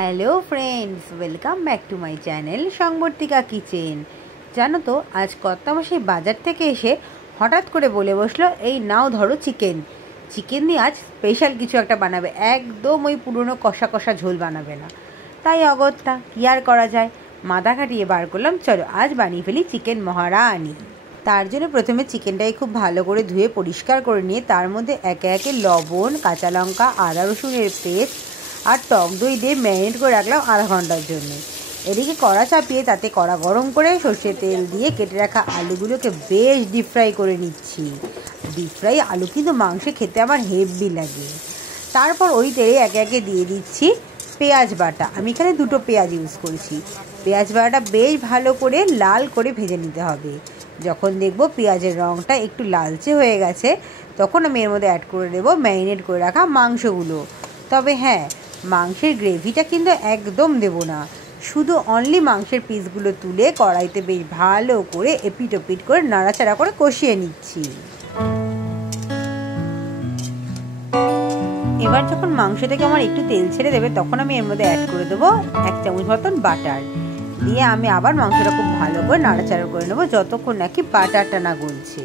Hello friends, welcome back to my channel Sambartika kitchen. জানো তো, আজ কর্তামশাই বাজার থেকে এসে হঠাৎ করে বলে বসলো, এই নাও ধরো চিকেন দিয়ে আজ স্পেশাল কিছু একটা বানাবে, একদম ওই পুরনো কষা কষা ঝোল বানাবে না। তাই অগত্যা কী আর করা যায়, মাথা খাটিয়ে বার করলাম, চলো আজ বানিয়ে ফেলি চিকেন মহারানি। তার জন্য প্রথমে চিকেনটাকে খুব ভালো করে ধুয়ে পরিষ্কার করে নিয়ে তার মধ্যে একে একে লবণ, কাঁচা লঙ্কা, আদা রসুনের পেস্ট আর টক দই দিয়ে ম্যারিনেট করে রাখলাম আধা ঘন্টার জন্য। এদিকে কড়া চাপিয়ে তাতে কড়া গরম করে সর্ষের তেল দিয়ে কেটে রাখা আলুগুলোকে বেশ ডিপ ফ্রাই করে নিচ্ছি। ডিপ ফ্রাই আলু কিন্তু মাংসে খেতে আমার হেভি লাগে। তারপর ওই তেলে একে একে দিয়ে দিচ্ছি পেঁয়াজ বাটা। আমি এখানে 2টো পেঁয়াজ ইউজ করেছি। পেঁয়াজ বাটাটা বেশ ভালো করে লাল করে ভেজে নিতে হবে। যখন দেখব পেঁয়াজের রঙটা একটু লালচে হয়ে গেছে, তখন আমি এর মধ্যে অ্যাড করে দেবো ম্যারিনেট করে রাখা মাংসগুলো। তবে হ্যাঁ, মাংসের গ্রেভিটা কিন্তু একদম দেব না, শুধু অনলি মাংসের পিসগুলো তুলে কড়াইতে বেশ ভালো করে এপিট ওপিট করে নাড়াচাড়া করে কষিয়ে নিচ্ছি। এবার যখন মাংস থেকে আমার একটু তেল ছেড়ে দেবে, তখন আমি এর মধ্যে অ্যাড করে দেবো 1 চামচ মতন বাটার। দিয়ে আমি আবার মাংসটা খুব ভালো করে নাড়াচাড়া করে নেবো যতক্ষণ নাকি বাটারটা না গলছে।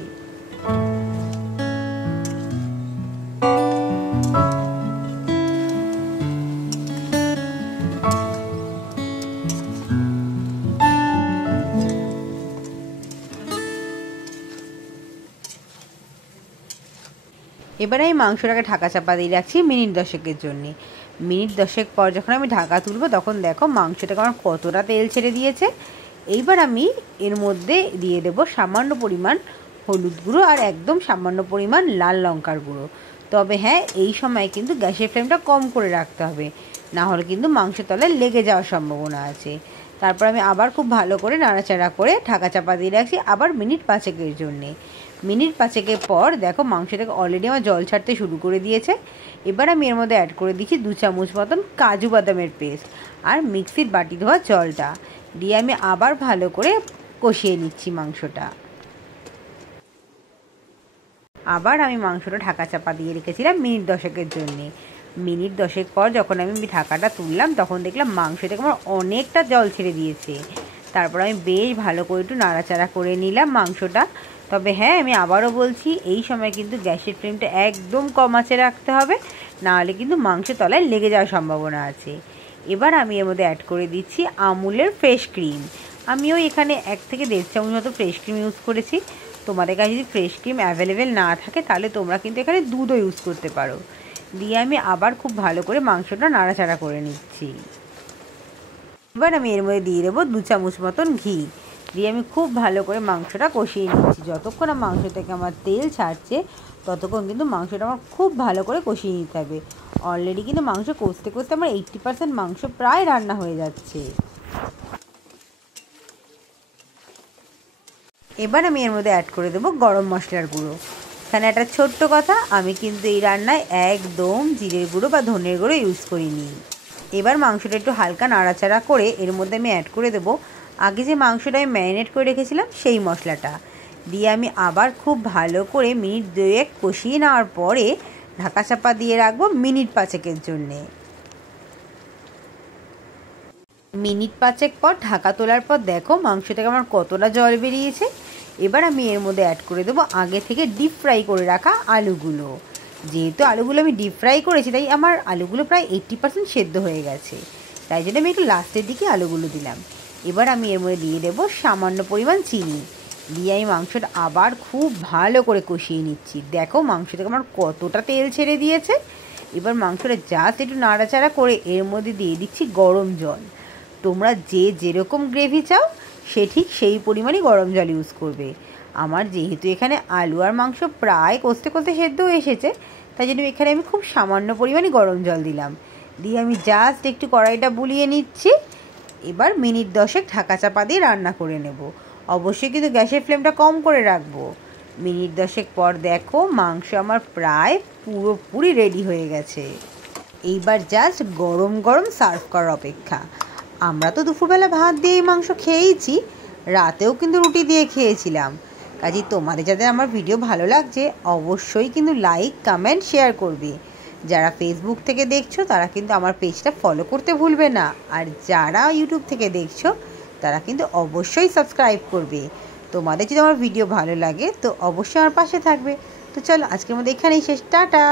এবারে আমি মাংসটাকে ঢাকা চাপা দিয়ে রাখছি মিনিট 10-এর জন্যে। মিনিট 10 পর যখন আমি ঢাকা তুলবো, তখন দেখো মাংসটাকে আমার কতটা তেল ছেড়ে দিয়েছে। এইবার আমি এর মধ্যে দিয়ে দেবো সামান্য পরিমাণ হলুদ গুঁড়ো আর একদম সামান্য পরিমাণ লাল লঙ্কার গুঁড়ো। তবে হ্যাঁ, এই সময় কিন্তু গ্যাসের ফ্লেমটা কম করে রাখতে হবে, না হলে কিন্তু মাংসের তলায় লেগে যাওয়ার সম্ভাবনা আছে। তারপর আমি আবার খুব ভালো করে নাড়াচাড়া করে ঢাকা চাপা দিয়ে রাখছি আবার মিনিট 5-এর জন্যে। মিনিট 5-এর পর দেখো মাংস থেকে অলরেডি আমার জল ছাড়তে শুরু করে দিয়েছে। এবার আমি এর মধ্যে অ্যাড করে দিচ্ছি 2 চামচ মতন কাজু বাদামের পেস্ট আর মিক্সির বাটি ধোয়া জলটা দিয়ে আমি আবার ভালো করে কষিয়ে নিচ্ছি মাংসটা। আবার আমি মাংসটা ঢাকা চাপা দিয়ে রেখেছিলাম মিনিট 10-এর জন্যে। মিনিট 10 পর যখন আমি ঢাকাটা তুললাম, তখন দেখলাম মাংস থেকে আমার অনেকটা জল ছেড়ে দিয়েছে। তারপর আমি বেশ ভালো করে একটু নাড়াচাড়া করে নিলাম মাংসটা। তবে হ্যাঁ, আমি আবারও বলছি, এই সময় কিন্তু গ্যাসের ফ্লেমটা একদম কম আঁচে রাখতে হবে, নাহলে কিন্তু মাংসের তলায় লেগে যাওয়ার সম্ভাবনা আছে। এবার আমি এর মধ্যে অ্যাড করে দিচ্ছি আমুলের ফ্রেশ ক্রিম। আমিও এখানে 1 থেকে 1.5 চামচ মতো ফ্রেশ ক্রিম ইউজ করেছি। তোমাদের কাছে যদি ফ্রেশ ক্রিম অ্যাভেলেবেল না থাকে, তাহলে তোমরা কিন্তু এখানে দুধও ইউজ করতে পারো। দিয়ে আমি আবার খুব ভালো করে মাংসটা নাড়াচাড়া করে নিচ্ছি। এবার আমি এর মধ্যে দিয়ে দেবো 2 চামচ মতন ঘি। দিয়ে আমি খুব ভালো করে মাংসটা কষিয়ে নিচ্ছি। যতক্ষণ না মাংস থেকে আমার তেল ছাড়ছে, ততক্ষণ কিন্তু মাংসটা আমার খুব ভালো করে কষিয়ে নিতে হবে। অলরেডি কিন্তু মাংস কষতে কষতে আমার 80% মাংস প্রায় রান্না হয়ে যাচ্ছে। এবার আমি এর মধ্যে অ্যাড করে দেবো গরম মশলার গুঁড়ো। এখানে একটা ছোট্ট কথা, আমি কিন্তু এই রান্নায় একদম জিরের গুঁড়ো বা ধনের গুঁড়ো ইউজ করিনি। এবার মাংসটা একটু হালকা নাড়াচাড়া করে এর মধ্যে আমি অ্যাড করে দেবো আগে যে মাংসটা আমি ম্যারিনেট করে রেখেছিলাম সেই মশলাটা। দিয়ে আমি আবার খুব ভালো করে মিনিট 2 কষিয়ে নেওয়ার পরে ঢাকা চাপা দিয়ে রাখবো মিনিট 5-এর জন্যে। মিনিট 5 পর ঢাকা তোলার পর দেখো মাংস থেকে আমার কতটা জল বেরিয়েছে। এবার আমি এর মধ্যে অ্যাড করে দেবো আগে থেকে ডিপ ফ্রাই করে রাখা আলুগুলো। যেহেতু আলুগুলো আমি ডিপ ফ্রাই করেছি, তাই আমার আলুগুলো প্রায় 80% সেদ্ধ হয়ে গেছে। তাই জন্য আমি একটু লাস্টের দিকে আলুগুলো দিলাম। এবার আমি এর মধ্যে দিয়ে দেবো সামান্য পরিমাণ চিনি। দিয়ে আমি মাংসটা আবার খুব ভালো করে কষিয়ে নিচ্ছি। দেখো মাংস থেকে আমার কতটা তেল ছেড়ে দিয়েছে। এবার মাংসটা জাস্ট একটু নাড়াচাড়া করে এর মধ্যে দিয়ে দিচ্ছি গরম জল। তোমরা যে যেরকম গ্রেভি চাও সে ঠিক সেই পরিমাণই গরম জল ইউজ করবে। আমার যেহেতু এখানে আলু আর মাংস প্রায় কষতে কষতে সেদ্ধ হয়ে এসেছে, তাই জন্য এখানে আমি খুব সামান্য পরিমাণই গরম জল দিলাম। দিয়ে আমি জাস্ট একটু কড়াইটা বুলিয়ে নিচ্ছি। এবার মিনিট 10 ঢাকা চাপা দিয়ে রান্না করে নেব। অবশ্যই কিন্তু গ্যাসের ফ্লেমটা কম করে রাখবো। মিনিট 10 পর দেখো মাংস আমার প্রায় পুরোপুরি রেডি হয়ে গেছে। এইবার জাস্ট গরম গরম সার্ভ করার অপেক্ষা। আমরা তো দুপুরবেলা ভাত দিয়ে মাংস খেয়েইছি, রাতেও কিন্তু রুটি দিয়ে খেয়েছিলাম। কাজেই তোমাদের যাদের আমার ভিডিও ভালো লাগছে, অবশ্যই কিন্তু লাইক, কমেন্ট, শেয়ার করবে। যারা ফেসবুক থেকে দেখছো তারা কিন্তু আমার পেজটা ফলো করতে ভুলবে না, আর যারা ইউটিউব থেকে দেখছো তারা কিন্তু অবশ্যই সাবস্ক্রাইব করবে। তোমাদের যদি আমার ভিডিও ভালো লাগে তো অবশ্যই আমার পাশে থাকবে। তো চলো আজকের মধ্যে এখানেই শেষ, টাটা।